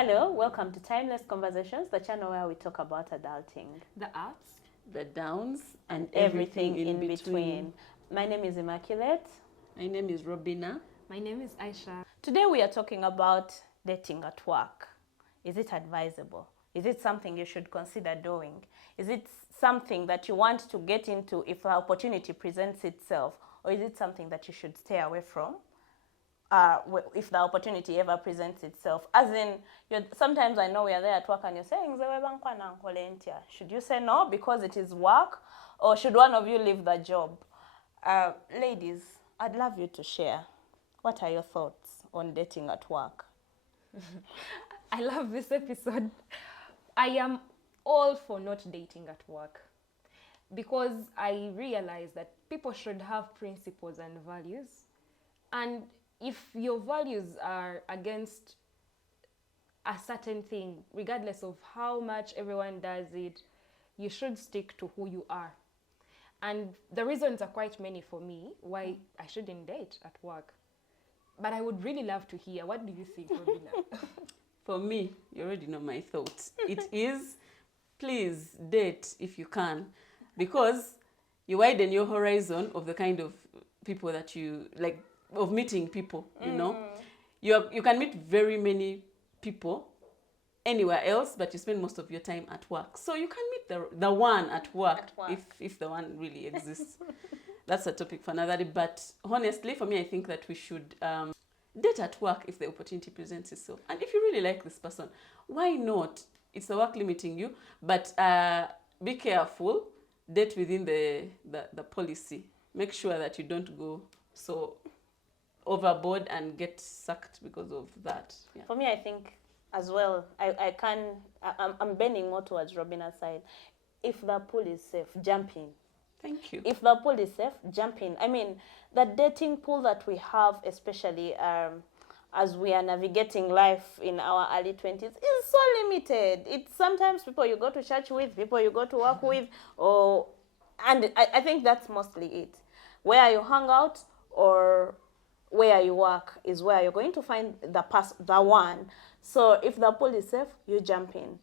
Hello, welcome to Timeless Conversations, the channel where we talk about adulting. The ups, the downs, and everything in between. My name is Immaculate. My name is Robinah. My name is Aisha. Today we are talking about dating at work. Is it advisable? Is it something you should consider doing? Is it something that you want to get into if an opportunity presents itself? Or is it something that you should stay away from? If the opportunity ever presents itself. As in, sometimes I know we are there at work and you're saying, should you say no because it is work? Or should one of you leave the job? Ladies, I'd love you to share. What are your thoughts on dating at work? I love this episode. I am all for not dating at work because I realize that people should have principles and values. And if your values are against a certain thing, regardless of how much everyone does it, you should stick to who you are. And the reasons are quite many for me why I shouldn't date at work. But I would really love to hear. What do you think, Robinah? For me, you already know my thoughts. It is, please date if you can, because you widen your horizon of the kind of people that you like, of meeting people, you know. You can meet very many people anywhere else, but you spend most of your time at work. So you can meet the one at work. If the one really exists. That's a topic for another day. But honestly, for me, I think that we should date at work if the opportunity presents itself. And if you really like this person, why not? It's the work limiting you, but be careful. Date within the policy. Make sure that you don't go so overboard and get sucked because of that. Yeah. For me, I think as well, I'm bending more towards Robinah's side. If the pool is safe, jump in. Thank you. If the pool is safe, jump in. I mean, the dating pool that we have, especially as we are navigating life in our early 20s, is so limited. It's sometimes people you go to church with, people you go to work with, and I think that's mostly it. Where you hang out or where you work is where you're going to find the one. So if the pool is safe, you jump in.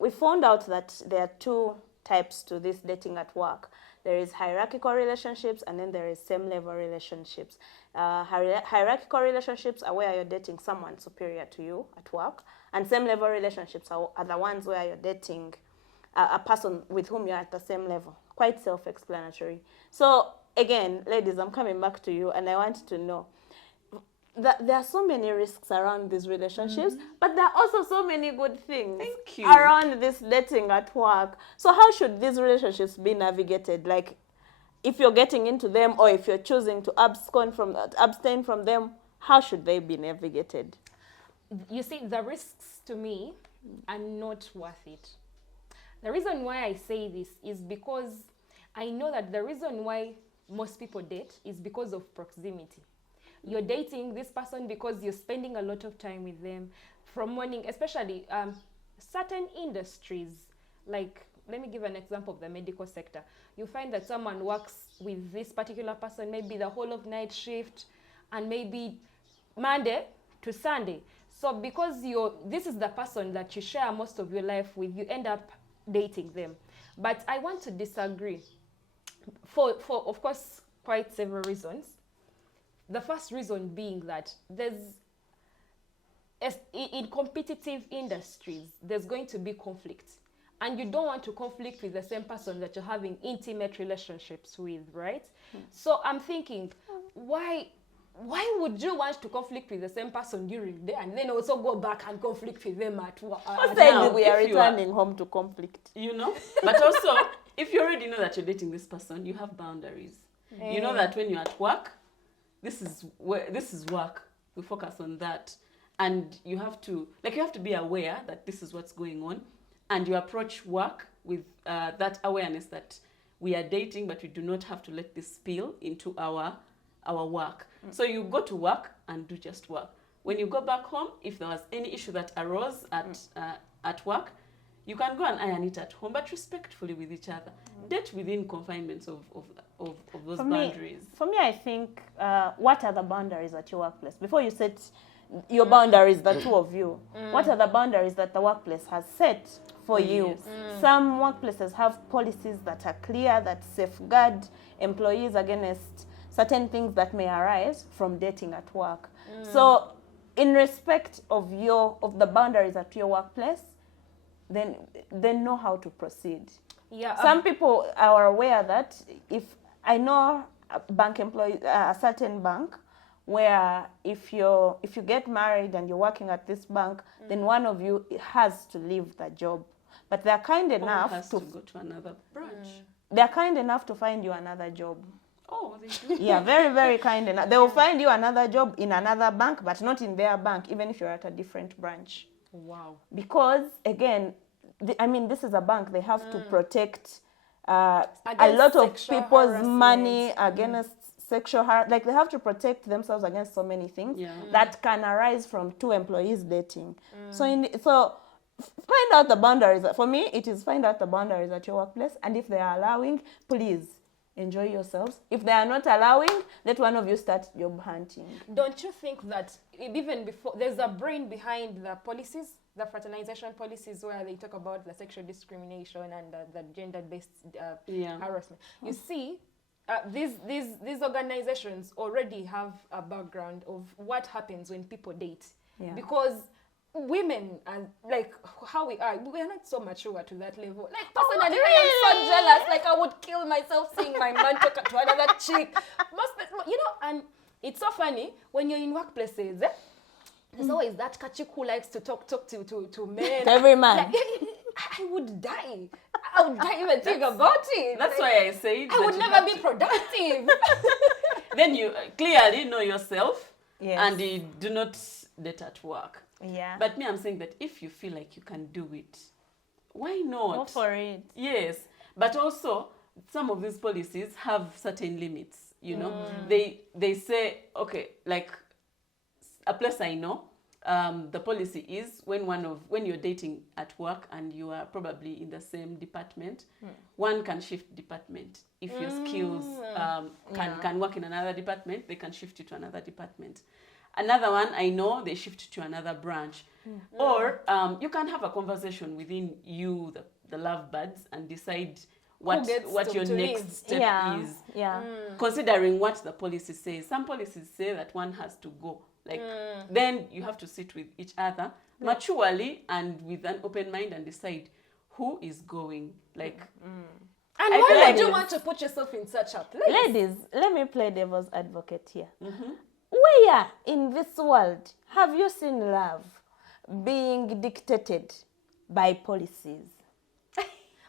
We found out that there are two types to this dating at work. There is hierarchical relationships and then there is same level relationships. Hierarchical relationships are where you're dating someone superior to you at work, and same level relationships are the ones where you're dating a person with whom you're at the same level. Quite self-explanatory. So again, ladies, I'm coming back to you and I want to know that there are so many risks around these relationships, but there are also so many good things around this dating at work. So how should these relationships be navigated? Like, if you're getting into them or if you're choosing to abstain from them, how should they be navigated? You see, the risks to me are not worth it. The reason why I say this is because I know that the reason why most people date is because of proximity. You're dating this person because you're spending a lot of time with them from morning, especially certain industries. Like, let me give an example of the medical sector. You find that someone works with this particular person, maybe the whole of night shift, and maybe Monday to Sunday. So because this is the person that you share most of your life with, you end up dating them. But I want to disagree for of course, quite several reasons. The first reason being that in competitive industries, there's going to be conflict. And you don't want to conflict with the same person that you're having intimate relationships with, right? So I'm thinking, why would you want to conflict with the same person during the day and then also go back and conflict with them at work? Who said we are returning home to conflict? You know? But also, if you already know that you're dating this person, you have boundaries. You know that when you're at work, this is work. We focus on that. And you have to be aware that this is what's going on. And you approach work with that awareness that we are dating, but we do not have to let this spill into our work. So you go to work and do just work. When you go back home, if there was any issue that arose at work, You can go and iron it at home, but respectfully with each other. Date within confinements of those boundaries. For me, I think, what are the boundaries at your workplace? Before you set your boundaries, the two of you, what are the boundaries that the workplace has set for you? Some workplaces have policies that are clear, that safeguard employees against certain things that may arise from dating at work. So in respect of the boundaries at your workplace, then they know how to proceed. Yeah. Some people are aware that if I know a bank employee, a certain bank, where if you get married and you're working at this bank, then one of you has to leave the job. But they're kind enough to go to another branch. They're kind enough to find you another job. Oh, they do. Yeah, very, very kind enough. They will find you another job in another bank, but not in their bank, even if you're at a different branch. Wow. Because again, this is a bank. They have to protect a lot of people's money against sexual harassment. Like, they have to protect themselves against so many things that can arise from two employees dating. So find out the boundaries. For me, it is find out the boundaries at your workplace, and if they are allowing, please enjoy yourselves. If they are not allowing, let one of you start job hunting. Don't you think that even before, there's a brain behind the policies, the fraternization policies, where they talk about the sexual discrimination and the gender-based harassment? You see, these organizations already have a background of what happens when people date. Because women are like how we are not so mature to that level. Like, personally, I am so jealous. Like, I would kill myself seeing my man talk to another chick. And it's so funny when you're in workplaces. There's always that chick who likes to talk to men. Every man. Like, I would die. I would die even think about it. That's why I say I would never be productive. Then you clearly know yourself, and you do not date at work. Yeah. But me, I'm saying that if you feel like you can do it, why not? Go for it. Yes. But also, some of these policies have certain limits, you know. They say, okay, like a place I know, the policy is when you're dating at work and you are probably in the same department, one can shift department. If your skills can work in another department, they can shift you to another department. Another one, I know, they shift to another branch. Or you can have a conversation within you, the lovebirds, and decide what your next step is. Yeah. Considering what the policy says. Some policies say that one has to go. Like, then you have to sit with each other maturely and with an open mind and decide who is going. Like, and why would you want to put yourself in such a place? Ladies, let me play devil's advocate here. Where in this world have you seen love being dictated by policies?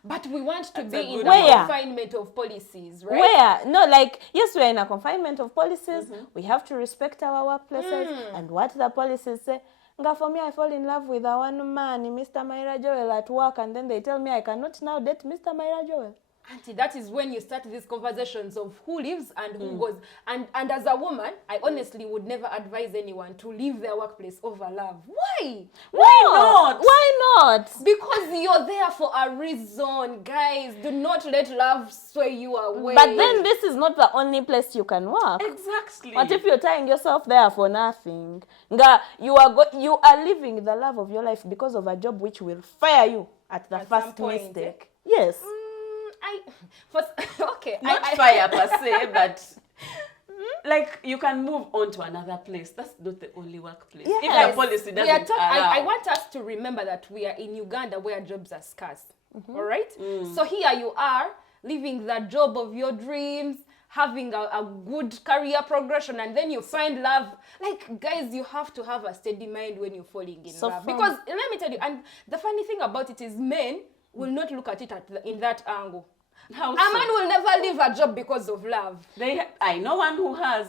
But we want to be in the confinement of policies, right? Where? No, like, yes, we're in a confinement of policies. We have to respect our workplaces and what the policies say. Nga, for me, I fall in love with a one man, Mr. Myra Joel, at work, and then they tell me I cannot now date Mr. Myra Joel. Auntie, that is when you start these conversations of who lives and who goes. And as a woman, I honestly would never advise anyone to leave their workplace over love. Why? Why not? Why not? Because you're there for a reason, guys. Do not let love sway you away. But then this is not the only place you can work. Exactly. What if you're tying yourself there for nothing? Nga, you are living the love of your life because of a job which will fire you at the first mistake. Yes. Okay. Not fire per se, but like, you can move on to another place. That's not the only workplace. If the policy doesn't allow. I want us to remember that we are in Uganda where jobs are scarce. All right? So here you are, living the job of your dreams, having a good career progression, and then you find love. Like, guys, you have to have a steady mind when you're falling in love. Because let me tell you, and the funny thing about it is men will not look at it in that angle. How a man will never leave a job because of love. I know one who has.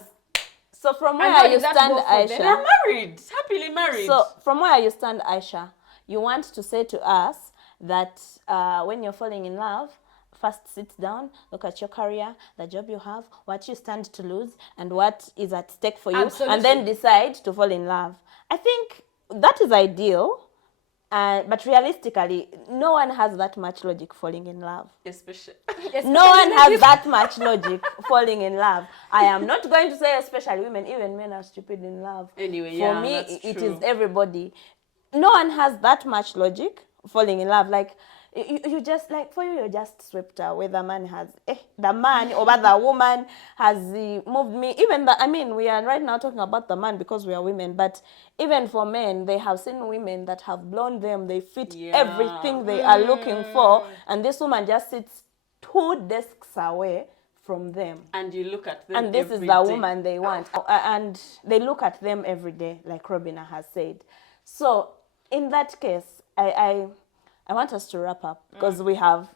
So from where you stand, Aisha? They're married, happily married. So from where you stand, Aisha, you want to say to us that when you're falling in love, first sit down, look at your career, the job you have, what you stand to lose, and what is at stake for you, and then decide to fall in love. I think that is ideal. But realistically, no one has that much logic falling in love. Especially. No one has that much logic falling in love. I am not going to say especially women. Even men are stupid in love. Anyway, For me, it is everybody. No one has that much logic falling in love. Like, you just, like, for you, you're just swept away. The man has, the man or the woman has moved me. Even we are right now talking about the man because we are women, but even for men, they have seen women that have blown them. They fit everything they are looking for, and this woman just sits 2 desks away from them. And you look at them and this is the woman they want. And they look at them every day, like Robinah has said. So in that case, I want us to wrap up because we have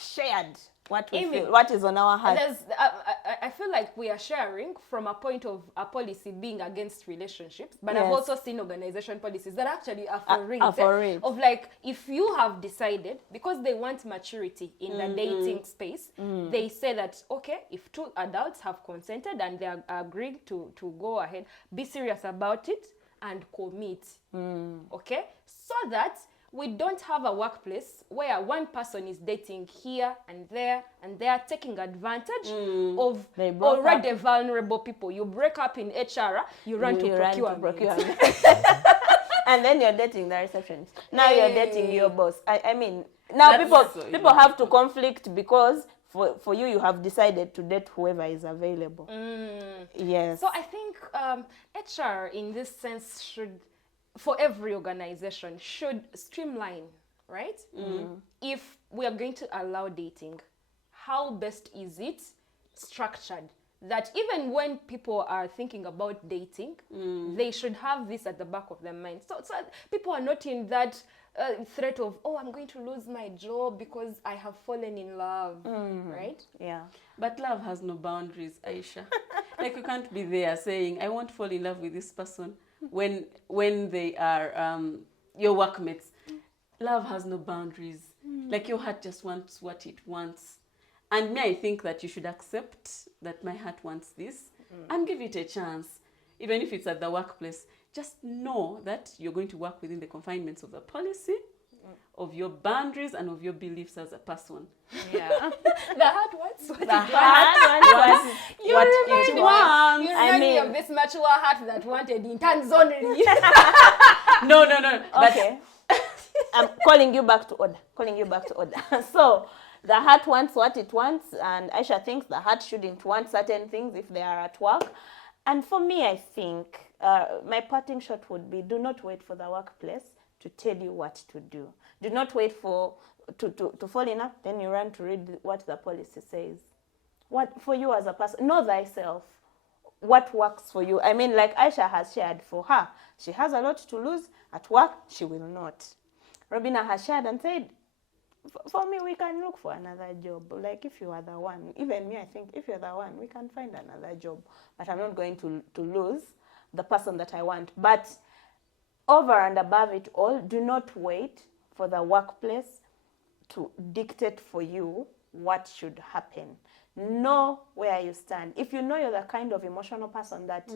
shared what we feel, what is on our heart. I feel like we are sharing from a point of a policy being against relationships, but I've also seen organization policies that actually are for it. Of like, if you have decided, because they want maturity in the dating space, they say that, okay, if 2 adults have consented and they are agreeing to go ahead, be serious about it and commit. Okay? So that we don't have a workplace where one person is dating here and there, and they are taking advantage of already vulnerable people. You break up in HR, you run to procurement. And then you're dating the receptionist. Now you're dating your boss. I mean, now people have to conflict because for you have decided to date whoever is available. Yes. So I think HR in this sense should, for every organization, should streamline, right? If we are going to allow dating, how best is it structured? That even when people are thinking about dating, they should have this at the back of their mind. So people are not in that threat of, I'm going to lose my job because I have fallen in love, right? Yeah. But love has no boundaries, Aisha. Like, you can't be there saying, I won't fall in love with this person when they are your workmates. Love has no boundaries. Like, your heart just wants what it wants. And me, I think that you should accept that my heart wants this and give it a chance. Even if it's at the workplace, just know that you're going to work within the confinements of the policy, of your boundaries, and of your beliefs as a person. Yeah. The heart wants what it wants. What it wants. You remind me of this mature heart that wanted interns only. No. Okay. I'm calling you back to order. So, the heart wants what it wants, and Aisha thinks the heart shouldn't want certain things if they are at work. And for me, I think my parting shot would be, do not wait for the workplace to tell you what to do. Do not wait to fall in love, then you run to read what the policy says. What for you as a person, know thyself. What works for you? I mean, like Aisha has shared, for her, she has a lot to lose. At work, she will not. Robinah has shared and said, for me, we can look for another job. Like, if you are the one, even me, I think, if you're the one, we can find another job. But I'm not going to lose the person that I want. But over and above it all, do not wait for the workplace to dictate for you what should happen. Know where you stand. If you know you're the kind of emotional person that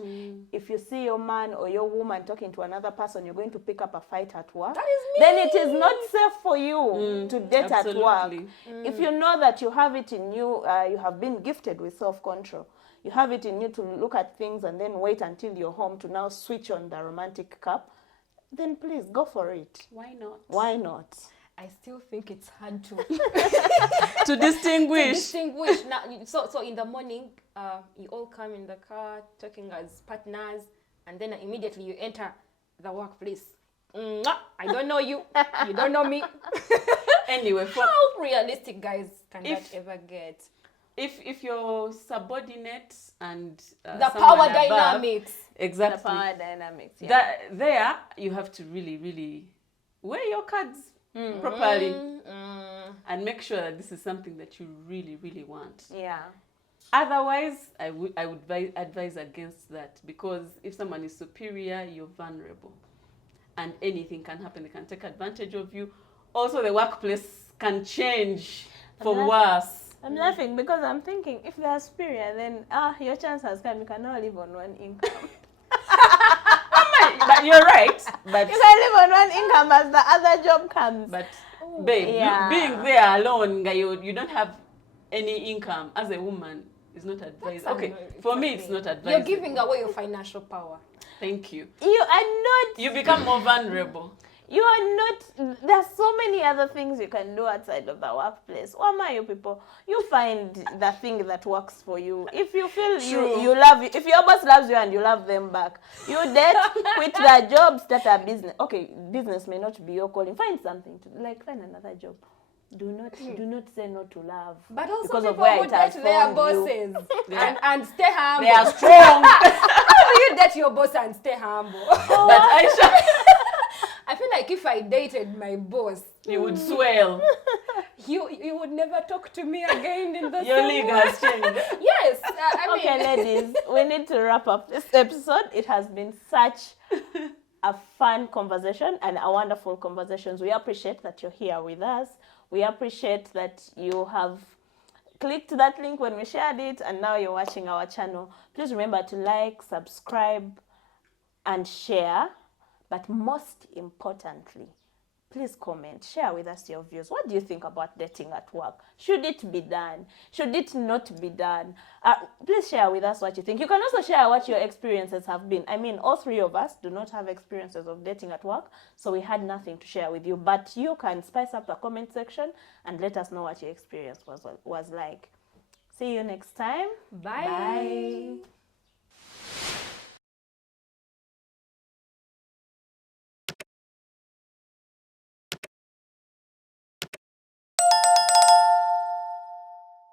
if you see your man or your woman talking to another person, you're going to pick up a fight at work, that is me. Then it is not safe for you to date Absolutely. at work. If you know that you have it in you, you have been gifted with self-control. You have it in you to look at things and then wait until you're home to now switch on the romantic cup, then please go for it. Why not? I still think it's hard to to distinguish. Now, so in the morning, you all come in the car talking as partners, and then immediately you enter the workplace. I don't know you. You don't know me. Anyway, how realistic, guys, can that ever get? If you're subordinate and the power dynamics. Exactly. The power dynamics. Yeah. There you have to really, really weigh your cards properly and make sure that this is something that you really, really want. Yeah. Otherwise, I would advise against that, because if someone is superior, you're vulnerable, and anything can happen. They can take advantage of you. Also, the workplace can change for worse. I'm laughing because I'm thinking, if they are superior, then your chance has come. You can now live on one income. But you're right. But You can live on one income as the other job comes. but babe, Yeah. being there alone, you don't have any income as a woman is not advised. Okay, for me it's not advised. You're giving away your financial power. Thank you. You are not. You become more vulnerable. You are not. There's so many other things you can do outside of the workplace. What are you people? You find the thing that works for you. If you feel you love, if your boss loves you and you love them back, you date, quit the job, start a business. Okay, business may not be your calling. Find something to like. Find another job. Do not say no to love. But also because people of where who it has date their formed bosses you. and stay humble. They are strong. How do you date your boss and stay humble? But Aisha, I feel like if I dated my boss, you would swell. you would never talk to me again in the Your same league way. has changed. Yes, I mean, Okay, ladies, we need to wrap up this episode. It has been such a fun conversation and a wonderful conversations. We appreciate that you're here with us. We appreciate that you have clicked that link when we shared it and now you're watching our channel. Please remember to like, subscribe, and share. But most importantly, please comment, share with us your views. What do you think about dating at work? Should it be done? Should it not be done? Please share with us what you think. You can also share what your experiences have been. I mean, all three of us do not have experiences of dating at work, so we had nothing to share with you. But you can spice up the comment section and let us know what your experience was like. See you next time. bye. Bye.